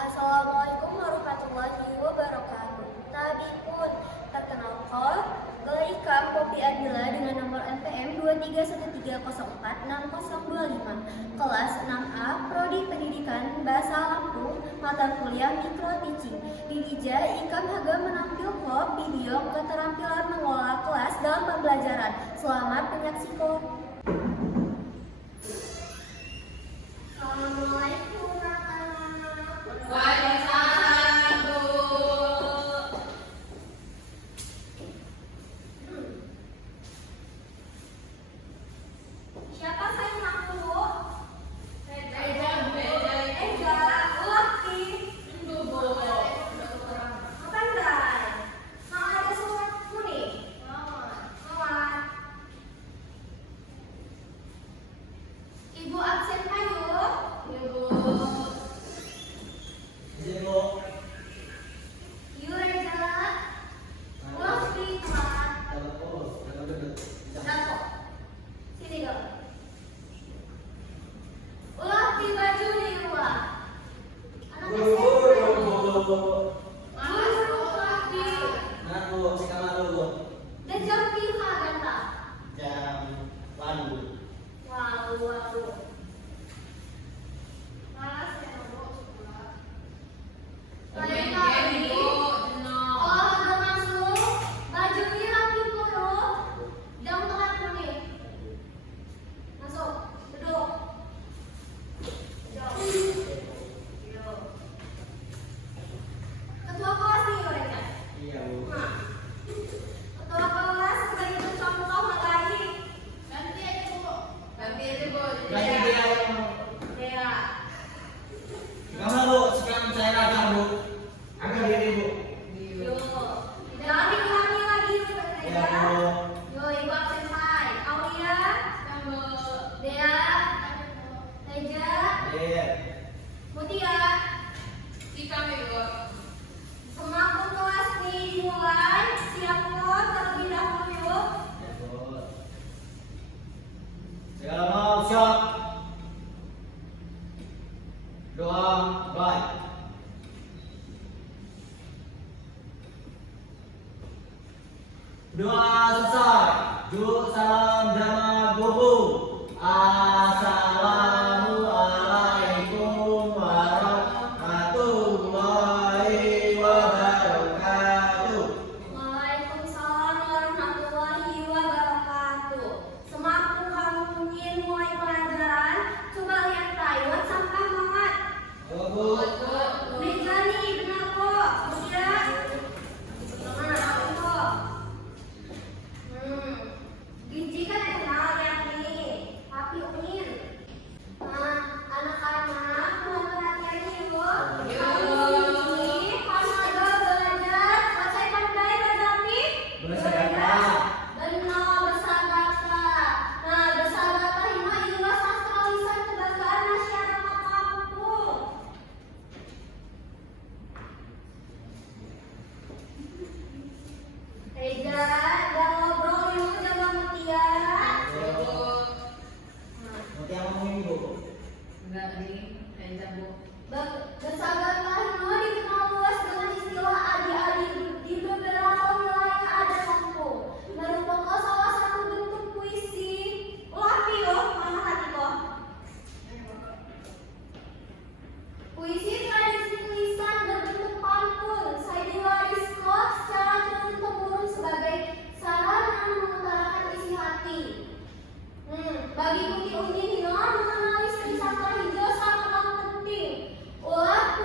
Assalamualaikum warahmatullahi wabarakatuh. Nabi pun perkenalkan Ikam Popi Adila dengan nomor NPM 2313046025, kelas 6A, Prodi Pendidikan Bahasa Lampung, mata kuliah Mikro Teaching. Dirija Ikam Haga menampilkan video keterampilan mengelola kelas dalam pembelajaran. Selamat menyaksikan. Assalamualaikum warahmatullahi wabarakatuh. Siapa saya ngaku, Bu? Eja, Laki. Apa enggak? Mau ada surat kuning? Mau. Ibu absen ayo. Ibu. Ibu. Ibu Reza. Laki kelas. Dato. Sini dong. Ulah di baju di luar. Anak dan jam pihak kata. Jam lalu. Wow. Malas ya Bu sekolah. Lain kali. Oh, udah masuk. Baju rapi dulu. Jangan telat nih. Masuk. Duduk. Ketua kelas nih mereka. Iya, Bu. Nah, ketua kelas sudah itu contoh materi. Ganti aja Bu. Ganti dia yang Dea. Kamu, Bu, sekarang saya rasa, Bu. Angkat diri, Bu. Yo. Jangan diulangi lagi Ya, mereka. Bu. Yo, Ibu absen hai. Aulia. Dea. Teja. Iya. Mutia. Semakin kelas nih dimulai. Siap kok terlebih dahulu yuk. Ya, Bu. Segala mau siap. Doa, baik. Doa selesai. Yuk salam jamaah guru. Assalamualaikum warahmatullahi wabarakatuh. Waalaikumsalam warahmatullahi wabarakatuh. Semakin kamu ingin mulai pelajaran, coba lihat Taiwan sampah banget. Bu. Meja nih, benar kok. Mutia. Aku kok. Biji kan kenal ya nih. Tapi ungin. Nah, anak-anak mohon perhatiannya yuk. Ini kamu ada belajar. Saya pandai berarti. Bersedekah. Benar, bersadaqah. Nah, bersadaqah ini adalah sastra lisan kebanggaan masyarakat kampung. Reza, jangan ngobrol yuk, jangan Mutia. Mau yang ngomongin, Bu. Bersadaqah ini dikenal luas dengan istilah adik-adik di beberapa wilayah ada kampung. Merupakan salah satu bentuk puisi. Laki loh, mana hati kok. Puisi tradisi tulisan berbentuk pantun. Saya diwariskan secara turun-temurun sebagai sarana mengutarakan isi hati. Bagi Muti Ungin Hino, mengenali seni sastra hijau sangatlah penting. Ulah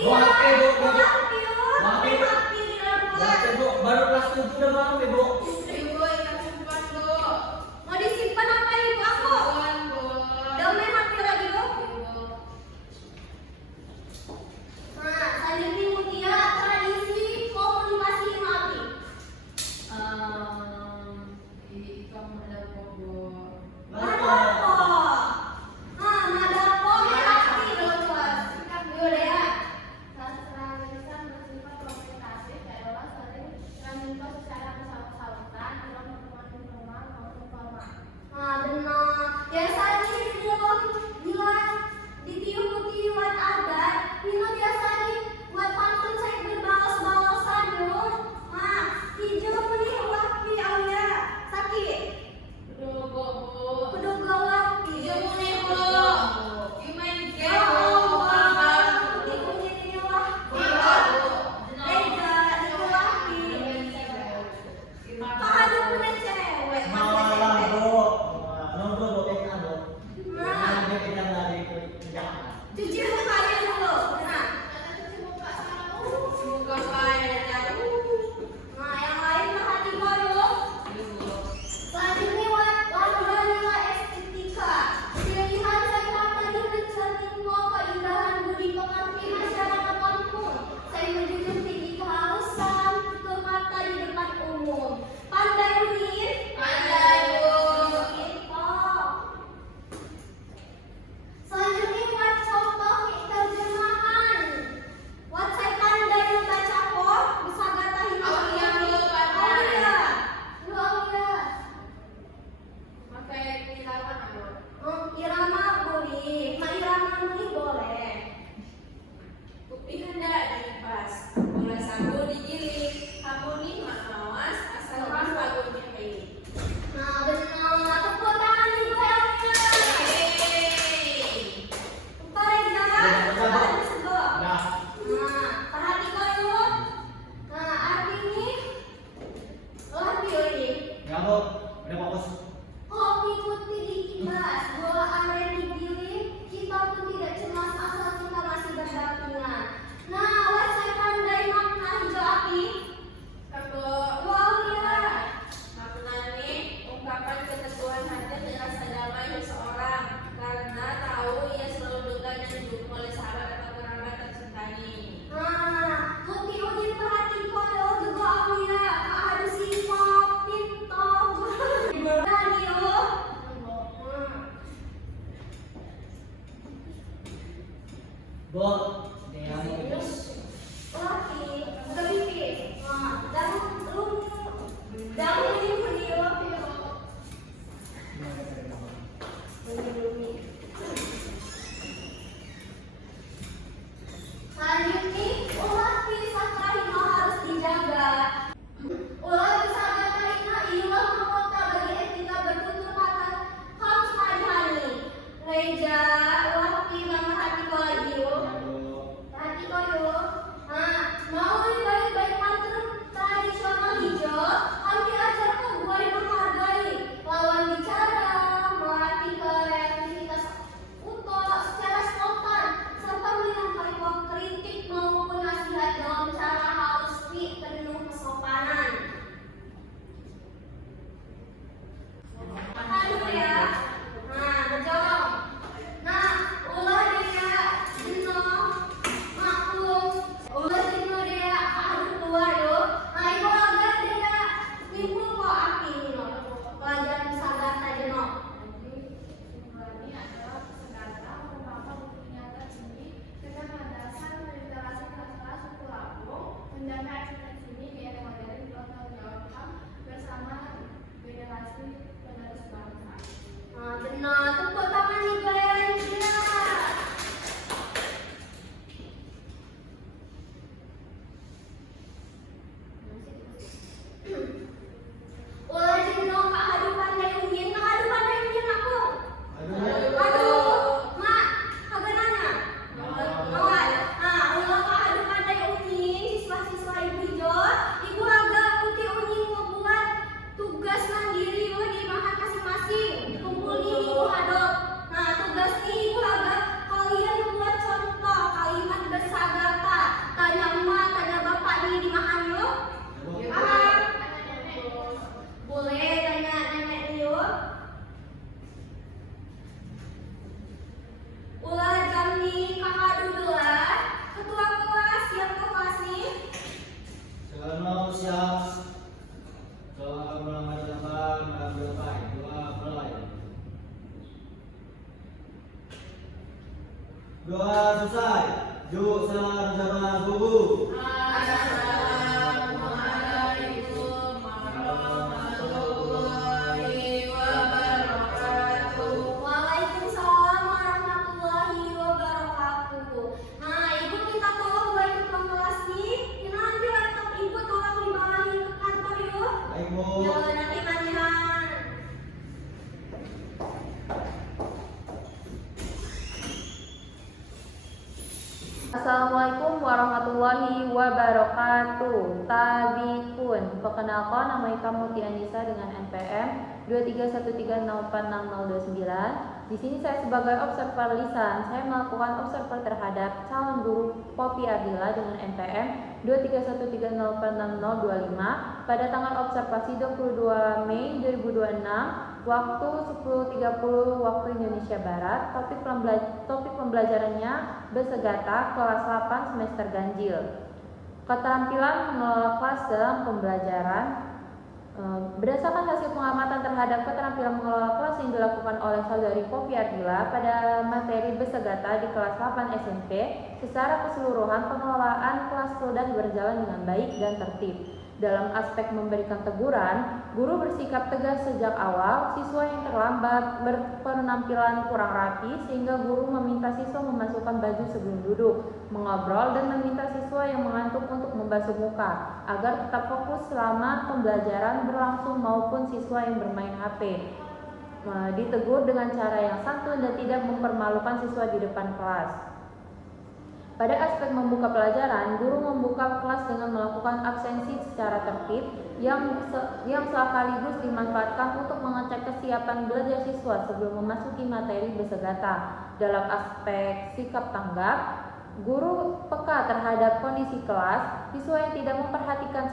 Iya. Maaf, Bu. Maaf, yuk. Maaf, Bu. Maaf, di dalam kelas. Maaf, Bu. Baru kelas 7 udah maaf, Bu. Ibu ikan simpan bu. Mau disimpan apa ibu aku? Simpan bu. Udah main HP lagi bu? Ibu. Nah, selanjutnya Mutia tradisi komunikasi mati. Ikan ada bu. Madapo. Nah, Madapo mati dalam kelas. Yaudah ya. Sastra lisan bersifat komplikatif adalah sering meminta secara bersaut-sautan dalam pertemuan informal maupun formal. Nah, benar. Biasanya bila ditiup-tiupan adat, itu biasanya buat pantun saya berbalas-balasan dong. Nah, hijau kuning wapi aulia sakit. Dogo bu. Kedua wapi. Hijau kuning bu. You main game bu. Oh, Bakal. putih kuning ini wapi. Iya bu. Lega, itu wapi. Kok ada punya cewek? Mas Malah, SMP? Bu. Nunggu, Bu. Ikan, Bu. Nah, Nanti ikan dari Jakarta. cuci mukanya dulu. Nah. Semoga baik ya. Nah, yang lain perhatikan dulu. Ibu. Selanjutnya warga nilai estetika. Pilihan saya tadi mencerminkan keindahan budi pekerti masyarakat Lampung. Saya menjunjung tinggi kehalusan kata di depan umum. Pandai Udin? Pandai, Bu. Pintar. Selanjutnya buat contoh terjemahan. Buat saya pandai membaca kok bisa kata Aulia, Bu, pandai. Aulia. Lu Aulia. Pakai tilawan bu. Irama boleh, irama boleh boleh. Kupi hendak dipas. Bola sabu digiling. Habuni mak mawas. Asal mas pagunya baik. Nah benar, tepuk tangan juga ya Aulia. Tarik jangan, jangan disegok. Nah, Nah, perhatikan dulu. Nah, artinya ini. ya, Bu. Udah fokus. Kopi putih dikibas, bola aren digiling, kita pun tidak cemas asal kita masih berdampingan. Nah, awas saya pandai makna hijau api. Kamu. Wow, ya. Maknanya ungkapan keteguhan hati dan rasa damai seseorang karena tahu ia selalu dekat dan didukung oleh sahabat atau kerabat tercintanya. Nah, kopi udin perhatikan lo juga Aulia. Ada sifat pintar. Radio. Bu, ini yang pipis. Laki, udah pipis. Nah, dan lu ini video. Selanjutnya, ulah pisah kahina harus dijaga. Ulah bisa kahina ilah mengota bagi etika bertutur kata harus hari-hari. Reja, ulah pisah hati lagi yo. Ya, Bu. Doa selesai. Yuk salam sama guru. Assalamualaikum warahmatullahi wabarakatuh. Waalaikumsalam warahmatullahi wabarakatuh. Nah, ibu minta tolong buat ikut kelas nih. Nanti laptop ibu tolong dibawain ke kantor yuk. Baik, Bu. Jangan nanti tagihan. Assalamualaikum warahmatullahi wabarakatuh. Tabikun. Perkenalkan, nama Ika Muti Anissa dengan NPM 2313046029. Di sini saya sebagai observer lisan, saya melakukan observer terhadap calon guru Poppy Ardila dengan NPM 2313046025 pada tanggal observasi 22 Mei 2026. Waktu 10.30 waktu Indonesia Barat. Topik pembelajarannya Besegata kelas 8 semester ganjil. Keterampilan mengelola kelas dalam pembelajaran. Berdasarkan hasil pengamatan terhadap keterampilan mengelola kelas yang dilakukan oleh saudari Poppy Ardila pada materi Besegata di kelas 8 SMP, secara keseluruhan pengelolaan kelas sudah berjalan dengan baik dan tertib. Dalam aspek memberikan teguran, guru bersikap tegas sejak awal. Siswa yang terlambat berpenampilan kurang rapi sehingga guru meminta siswa memasukkan baju sebelum duduk, mengobrol, dan meminta siswa yang mengantuk untuk membasuh muka agar tetap fokus selama pembelajaran berlangsung maupun siswa yang bermain HP. Ditegur dengan cara yang santun dan tidak mempermalukan siswa di depan kelas. Pada aspek membuka pelajaran, guru membuka kelas dengan melakukan absensi secara tertib yang sekaligus dimanfaatkan untuk mengecek kesiapan belajar siswa sebelum memasuki materi Besegata. Dalam aspek sikap tanggap, guru peka terhadap kondisi kelas. Siswa yang tidak memperhatikan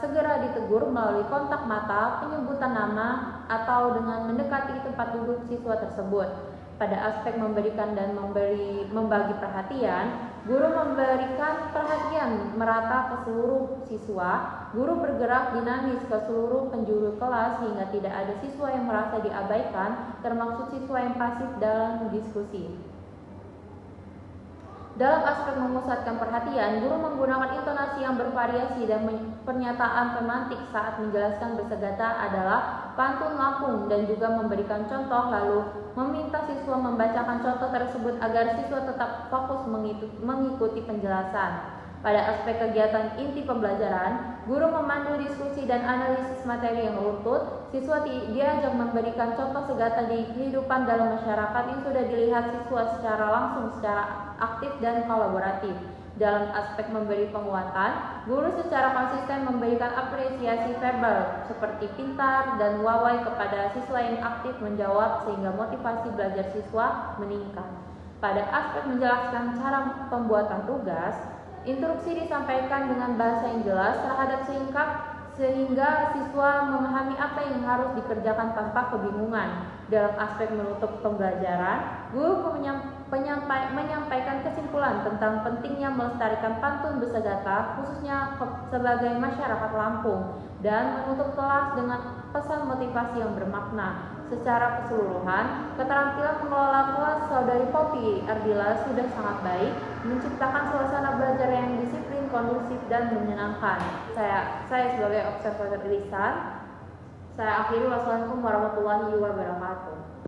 segera ditegur melalui kontak mata, penyebutan nama, atau dengan mendekati tempat duduk siswa tersebut. Pada aspek memberikan dan membagi perhatian, guru memberikan perhatian merata ke seluruh siswa. Guru bergerak dinamis ke seluruh penjuru kelas hingga tidak ada siswa yang merasa diabaikan, termasuk siswa yang pasif dalam diskusi. Dalam aspek memusatkan perhatian, guru menggunakan intonasi yang bervariasi dan pernyataan pemantik saat menjelaskan Besegata adalah pantun Lampung dan juga memberikan contoh lalu meminta siswa membacakan contoh tersebut agar siswa tetap fokus mengikuti penjelasan. Pada aspek kegiatan inti pembelajaran, guru memandu diskusi dan analisis materi yang runtut. Siswa diajak memberikan contoh segata di kehidupan dalam masyarakat yang sudah dilihat siswa secara langsung, secara aktif dan kolaboratif. Dalam aspek memberi penguatan, guru secara konsisten memberikan apresiasi verbal seperti pintar dan wawai kepada siswa yang aktif menjawab sehingga motivasi belajar siswa meningkat. Pada aspek menjelaskan cara pembuatan tugas, instruksi disampaikan dengan bahasa yang jelas terhadap singkat sehingga siswa memahami apa yang harus dikerjakan tanpa kebingungan. Dalam aspek menutup pembelajaran, guru menyampaikan kesimpulan tentang pentingnya melestarikan pantun Besegata khususnya sebagai masyarakat Lampung dan menutup kelas dengan pesan motivasi yang bermakna. Secara keseluruhan, keterampilan mengelola kelas saudari Poppy Ardila sudah sangat baik, menciptakan suasana belajar yang disiplin, kondusif, dan menyenangkan. Saya sebagai observer lisan, saya akhiri. Wassalamualaikum warahmatullahi wabarakatuh.